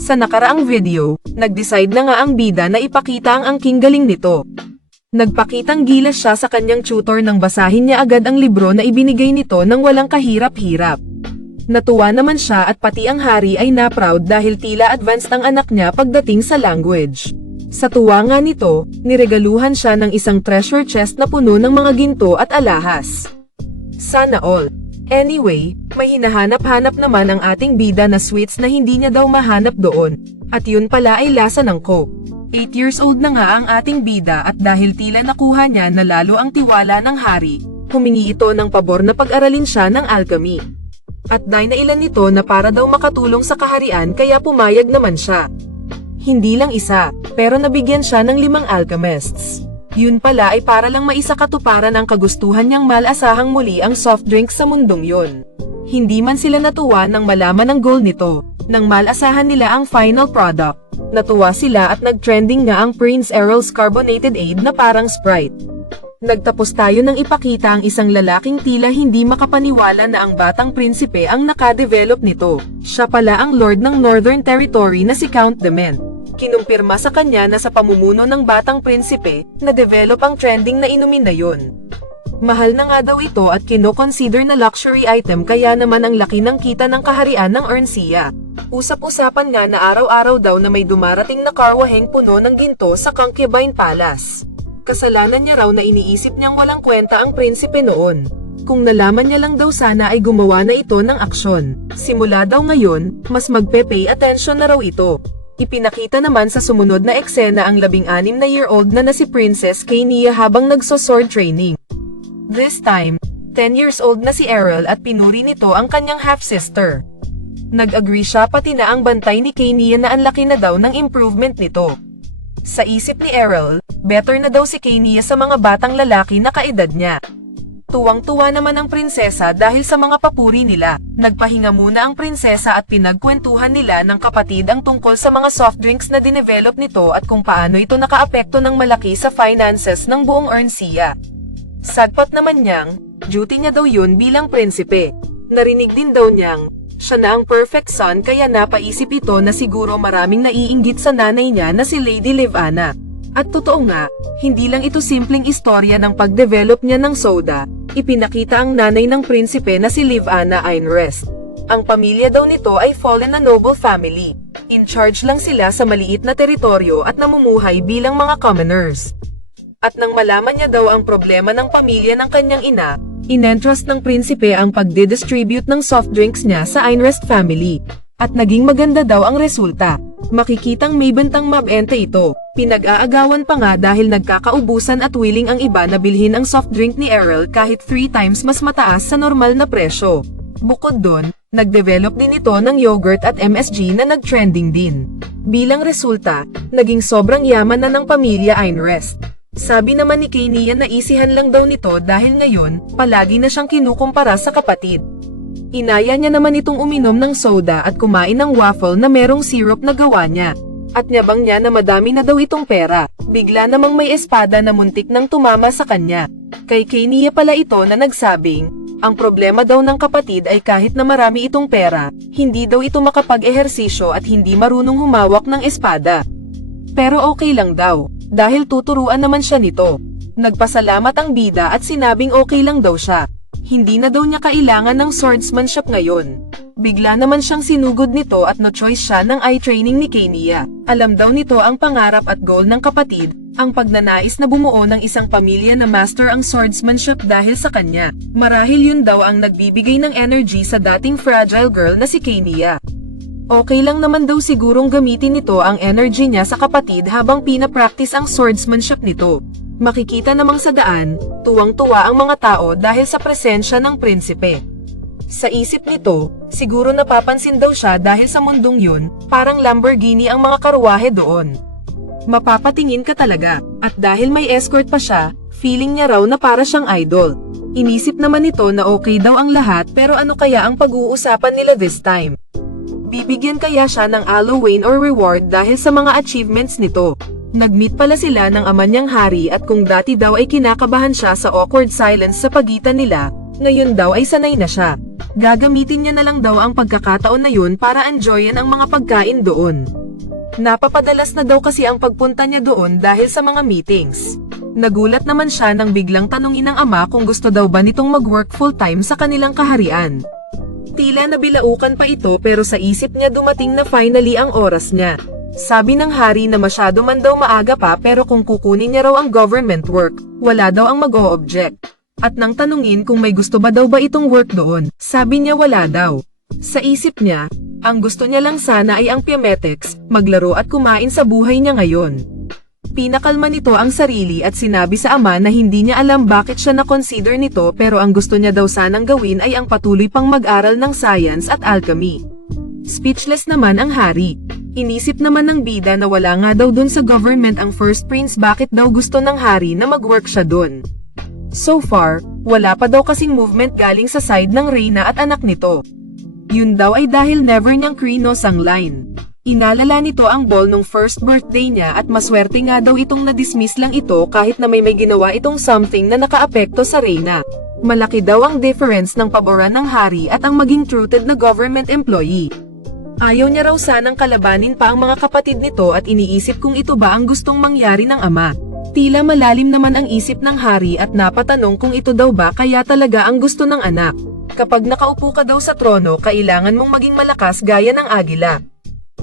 Sa nakaraang video, nag-decide na nga ang bida na ipakita ang angking galing nito. Nagpakitang gilas siya sa kanyang tutor nang basahin niya agad ang libro na ibinigay nito nang walang kahirap-hirap. Natuwa naman siya at pati ang hari ay na-proud dahil tila advanced ang anak niya pagdating sa language. Sa tuwa nga nito, niregaluhan siya ng isang treasure chest na puno ng mga ginto at alahas. Sana all. Anyway, may hinahanap-hanap naman ang ating bida na sweets na hindi niya daw mahanap doon. At yun pala ay lasa ng Coke. 8 years old na nga ang ating bida at dahil tila nakuha niya na lalo ang tiwala ng hari, humingi ito ng pabor na pag-aralin siya ng alchemy. At dainailan nito na para daw makatulong sa kaharian kaya pumayag naman siya. Hindi lang isa, pero nabigyan siya ng 5 alchemists. Yun pala ay para lang maisakatuparan ang kagustuhan niyang malasahang muli ang soft drinks sa mundong yun. Hindi man sila natuwa nang malaman ang goal nito, nang malasahan nila ang final product. Natuwa sila at nag-trending nga ang Prince Errol's Carbonated Aid na parang Sprite. Nagtapos tayo nang ipakita ang isang lalaking tila hindi makapaniwala na ang batang prinsipe ang nakadevelop nito. Siya pala ang Lord ng Northern Territory na si Count Dement. Kinumpirma sa kanya na sa pamumuno ng batang prinsipe, na-develop ang trending na inumin na yun. Mahal na nga daw ito at kino-consider na luxury item kaya naman ang laki ng kita ng kaharian ng Ernsea. Usap-usapan nga na araw-araw daw na may dumarating na karwaheng puno ng ginto sa Concubine Palace. Kasalanan niya raw na iniisip niyang walang kwenta ang prinsipe noon. Kung nalaman niya lang daw sana ay gumawa na ito ng aksyon. Simula daw ngayon, mas magpe-pay attention na raw ito. Ipinakita naman sa sumunod na eksena ang 16-na-year-old na si Princess Kania habang nagso-sword training. This time, 10 years old na si Errol at pinuri nito ang kanyang half-sister. Nag-agree siya pati na ang bantay ni Kania na ang laki na daw ng improvement nito. Sa isip ni Errol, better na daw si Kania sa mga batang lalaki na kaedad niya. Tuwang-tuwa naman ang prinsesa dahil sa mga papuri nila. Nagpahinga muna ang prinsesa at pinagkwentuhan nila ng kapatid ang tungkol sa mga soft drinks na dinevelop nito at kung paano ito nakaapekto ng malaki sa finances ng buong Ernsea. Sadpat naman niyang, duty niya daw yun bilang prinsipe. Narinig din daw niyang, siya na ang perfect son kaya napaisip ito na siguro maraming naiinggit sa nanay niya na si Lady Livana. At totoo nga, hindi lang ito simpleng istorya ng pag-develop niya ng soda. Ipinakita ang nanay ng prinsipe na si Livana Einrest. Ang pamilya daw nito ay fallen na noble family. In charge lang sila sa maliit na teritoryo at namumuhay bilang mga commoners. At nang malaman niya daw ang problema ng pamilya ng kanyang ina, inentrust ng prinsipe ang pagdidistribute ng soft drinks niya sa Einrest family. At naging maganda daw ang resulta. Makikitang may bentang mabenta ito. Pinag-aagawan pa nga dahil nagkakaubusan at willing ang iba na bilhin ang soft drink ni Errol kahit 3 times mas mataas sa normal na presyo. Bukod doon, nag-develop din ito ng yogurt at MSG na nag-trending din. Bilang resulta, naging sobrang yaman na ng pamilya Einrest. Sabi naman ni Kania na isihan lang daw nito dahil ngayon, palagi na siyang kinukumpara sa kapatid. Inaya niya naman itong uminom ng soda at kumain ng waffle na merong syrup na gawa niya. At nyabang niya na madami na daw itong pera. Bigla namang may espada na muntik nang tumama sa kanya. Kay Kania pala ito na nagsabing, ang problema daw ng kapatid ay kahit na marami itong pera, hindi daw ito makapag-ehersisyo at hindi marunong humawak ng espada. Pero okay lang daw, dahil tuturuan naman siya nito. Nagpasalamat ang bida at sinabing okay lang daw siya. Hindi na daw niya kailangan ng swordsmanship ngayon. Bigla naman siyang sinugod nito at no choice siya ng eye training ni Kania. Alam daw nito ang pangarap at goal ng kapatid, ang pagnanais na bumuo ng isang pamilya na master ang swordsmanship dahil sa kanya. Marahil yun daw ang nagbibigay ng energy sa dating fragile girl na si Kania. Okay lang naman daw sigurong gamitin nito ang energy niya sa kapatid habang pinapractice ang swordsmanship nito. Makikita namang sa daan, tuwang-tuwa ang mga tao dahil sa presensya ng prinsipe. Sa isip nito, siguro napapansin daw siya dahil sa mundong yun, parang Lamborghini ang mga karwahe doon. Mapapatingin ka talaga, at dahil may escort pa siya, feeling niya raw na para siyang idol. Inisip naman nito na okay daw ang lahat pero ano kaya ang pag-uusapan nila this time? Bibigyan kaya siya ng Halloween or reward dahil sa mga achievements nito? Nag-meet pala sila ng ama niyang hari at kung dati daw ay kinakabahan siya sa awkward silence sa pagitan nila, ngayon daw ay sanay na siya. Gagamitin niya na lang daw ang pagkakataon na yun para enjoyin ang mga pagkain doon. Napapadalas na daw kasi ang pagpunta niya doon dahil sa mga meetings. Nagulat naman siya nang biglang tanungin ng ama kung gusto daw ba nitong mag-work full-time sa kanilang kaharian. Tila nabilaukan pa ito pero sa isip niya dumating na finally ang oras niya. Sabi ng hari na masyado man daw maaga pa pero kung kukunin niya raw ang government work, wala daw ang mag-o-object. At nang tanungin kung may gusto ba daw ba itong work doon, sabi niya wala daw. Sa isip niya, ang gusto niya lang sana ay ang Piametex, maglaro at kumain sa buhay niya ngayon. Pinakalma nito ang sarili at sinabi sa ama na hindi niya alam bakit siya na-consider nito pero ang gusto niya daw sanang gawin ay ang patuloy pang mag-aral ng science at alchemy. Speechless naman ang hari. Inisip naman ng bida na wala nga daw dun sa government ang first prince bakit daw gusto ng hari na mag-work siya dun. So far, wala pa daw kasing movement galing sa side ng Reyna at anak nito. Yun daw ay dahil never niyang krinos ang line. Inalala nito ang ball nung first birthday niya at maswerte nga daw itong na-dismiss lang ito kahit na may ginawa itong something na nakaapekto sa Reyna. Malaki daw ang difference ng paboran ng hari at ang maging trusted na government employee. Ayaw niya raw sanang kalabanin pa ang mga kapatid nito at iniisip kung ito ba ang gustong mangyari ng ama. Tila malalim naman ang isip ng hari at napatanong kung ito daw ba kaya talaga ang gusto ng anak. Kapag nakaupo ka daw sa trono, kailangan mong maging malakas gaya ng agila.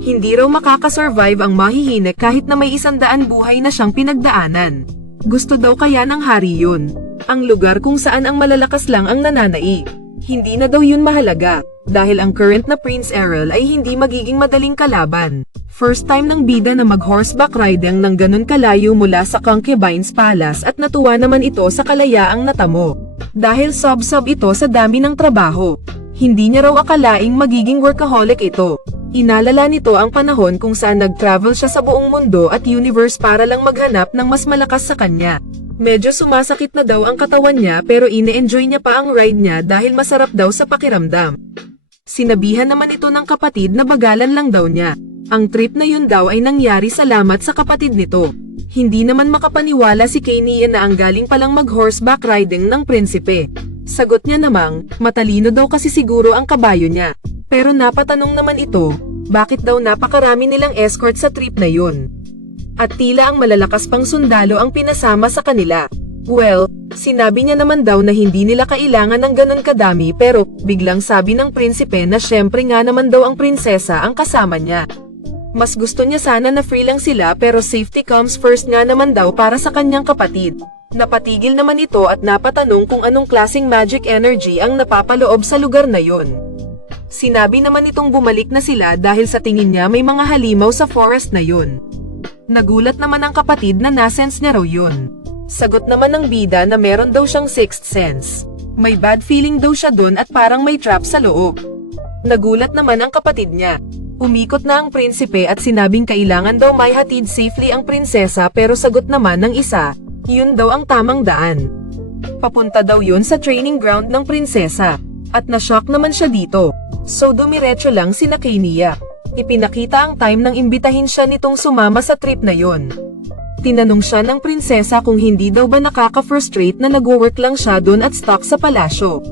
Hindi raw makakasurvive ang mahihinek kahit na may 100 buhay na siyang pinagdaanan. Gusto daw kaya ng hari yun. Ang lugar kung saan ang malalakas lang ang nananai. Hindi na daw yun mahalaga, dahil ang current na Prince Errol ay hindi magiging madaling kalaban. First time ng bida na mag-horseback riding ng ganun kalayo mula sa Concubine's Palace at natuwa naman ito sa kalayaang natamo. Dahil sob-sob ito sa dami ng trabaho. Hindi niya raw akalaing magiging workaholic ito. Inalala nito ang panahon kung saan nag-travel siya sa buong mundo at universe para lang maghanap ng mas malakas sa kanya. Medyo sumasakit na daw ang katawan niya pero ine-enjoy niya pa ang ride niya dahil masarap daw sa pakiramdam. Sinabihan naman ito ng kapatid na bagalan lang daw niya. Ang trip na yun daw ay nangyari salamat sa kapatid nito. Hindi naman makapaniwala si Kania na ang galing palang mag-horseback riding ng prinsipe. Sagot niya namang, matalino daw kasi siguro ang kabayo niya. Pero napatanong naman ito, bakit daw napakarami nilang escort sa trip na yun? At tila ang malalakas pang sundalo ang pinasama sa kanila. Well, sinabi niya naman daw na hindi nila kailangan ng ganun kadami pero biglang sabi ng prinsipe na syempre nga naman daw ang prinsesa ang kasama niya. Mas gusto niya sana na free lang sila pero safety comes first nga naman daw para sa kanyang kapatid. Napatigil naman ito at napatanong kung anong klaseng magic energy ang napapaloob sa lugar na yon. Sinabi naman itong bumalik na sila dahil sa tingin niya may mga halimaw sa forest na yun. Nagulat naman ang kapatid na nasense niya raw yun. Sagot naman ng bida na meron daw siyang sixth sense. May bad feeling daw siya dun at parang may trap sa loob. Nagulat naman ang kapatid niya. Umikot na ang prinsipe at sinabing kailangan daw may hatid safely ang prinsesa pero sagot naman ng isa, yun daw ang tamang daan. Papunta daw yun sa training ground ng prinsesa. At na-shock naman siya dito. So dumiretso lang sina Kania. Ipinakita ang time nang imbitahin siya nitong sumama sa trip na yon. Tinanong siya ng prinsesa kung hindi daw ba nakaka-frustrate na nag-work lang siya doon at stuck sa palasyo.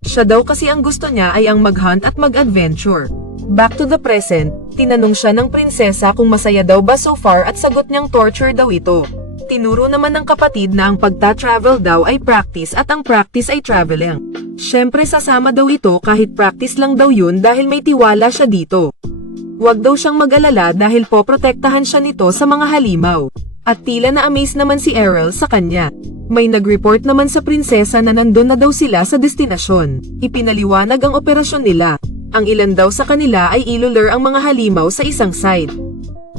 Siya daw kasi ang gusto niya ay ang mag-hunt at mag-adventure. Back to the present, tinanong siya ng prinsesa kung masaya daw ba so far at sagot niyang torture daw ito. Tinuro naman ng kapatid na ang pagta-travel daw ay practice at ang practice ay traveling. Syempre sasama daw ito kahit practice lang daw yun dahil may tiwala siya dito. Huwag daw siyang mag-alala dahil poprotektahan siya nito sa mga halimaw. At tila na-amaze naman si Errol sa kanya. May nag-report naman sa prinsesa na nandun na daw sila sa destinasyon. Ipinaliwanag ang operasyon nila. Ang ilan daw sa kanila ay ilulure ang mga halimaw sa isang side.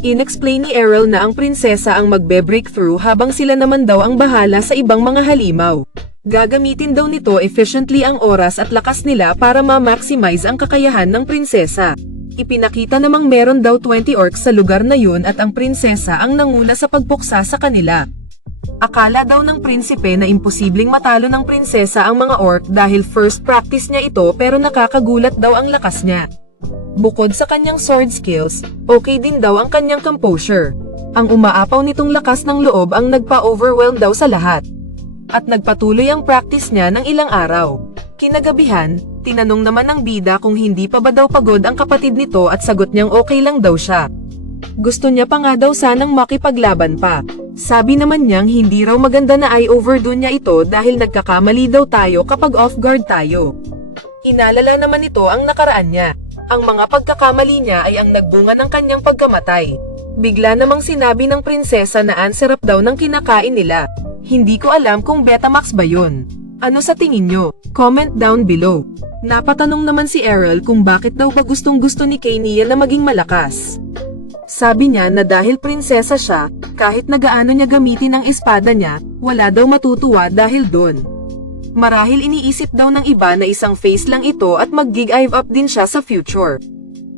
Inexplain ni Errol na ang prinsesa ang magbe-breakthrough habang sila naman daw ang bahala sa ibang mga halimaw. Gagamitin daw nito efficiently ang oras at lakas nila para ma-maximize ang kakayahan ng prinsesa. Ipinakita namang meron daw 20 orcs sa lugar na yun at ang prinsesa ang nanguna sa pagpuksa sa kanila. Akala daw ng prinsipe na imposibleng matalo ng prinsesa ang mga orc dahil first practice niya ito pero nakakagulat daw ang lakas niya. Bukod sa kanyang sword skills, okay din daw ang kanyang composure. Ang umaapaw nitong lakas ng loob ang nagpa-overwhelm daw sa lahat. At nagpatuloy ang practice niya ng ilang araw. Kinagabihan, Tinanong naman ng bida kung hindi pa ba daw pagod ang kapatid nito at sagot niyang okay lang daw siya. Gusto niya pa nga daw sanang makipaglaban pa. Sabi naman niyang hindi raw maganda na i-overdo niya ito dahil nagkakamali daw tayo kapag off guard tayo. Inalala naman ito ang nakaraan niya. Ang mga pagkakamali niya ay ang nagbunga ng kanyang pagkamatay. Bigla namang sinabi ng prinsesa na ang sarap daw ng kinakain nila. Hindi ko alam kung Betamax ba yun. Ano sa tingin nyo? Comment down below. Napatanong naman si Errol kung bakit daw ba gustong-gusto ni Kania na maging malakas. Sabi niya na dahil prinsesa siya, kahit na gaano niya gamitin ang espada niya, wala daw matutuwa dahil doon. Marahil iniisip daw ng iba na isang face lang ito at mag-give up din siya sa future.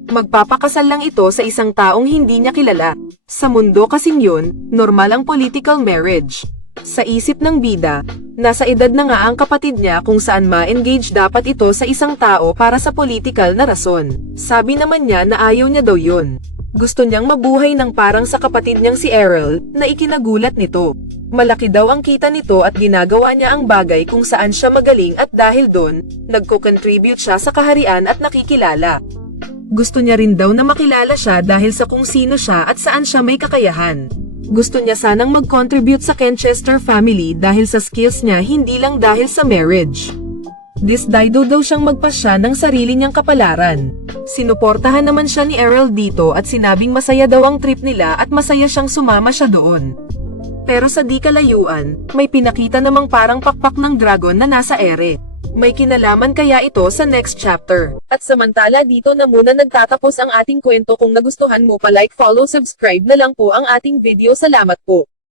Magpapakasal lang ito sa isang taong hindi niya kilala. Sa mundo kasing yun, normal ang political marriage. Sa isip ng bida, nasa edad na nga ang kapatid niya kung saan ma-engage dapat ito sa isang tao para sa political na rason. Sabi naman niya na ayaw niya daw yun. Gusto niyang mabuhay ng parang sa kapatid niyang si Errol, na ikinagulat nito. Malaki daw ang kita nito at ginagawa niya ang bagay kung saan siya magaling at dahil doon, nagko-contribute siya sa kaharian at nakikilala. Gusto niya rin daw na makilala siya dahil sa kung sino siya at saan siya may kakayahan. Gusto niya sanang mag-contribute sa Kenchester family dahil sa skills niya hindi lang dahil sa marriage. Disdaido daw siyang magpasya ng sarili niyang kapalaran. Sinuportahan naman siya ni Errol dito at sinabing masaya daw ang trip nila at masaya siyang sumama siya doon. Pero sa di kalayuan, may pinakita namang parang pakpak ng dragon na nasa ere. May kinalaman kaya ito sa next chapter. At samantala dito na muna nagtatapos ang ating kwento. Kung nagustuhan mo pa like, follow, subscribe na lang po ang ating video. Salamat po.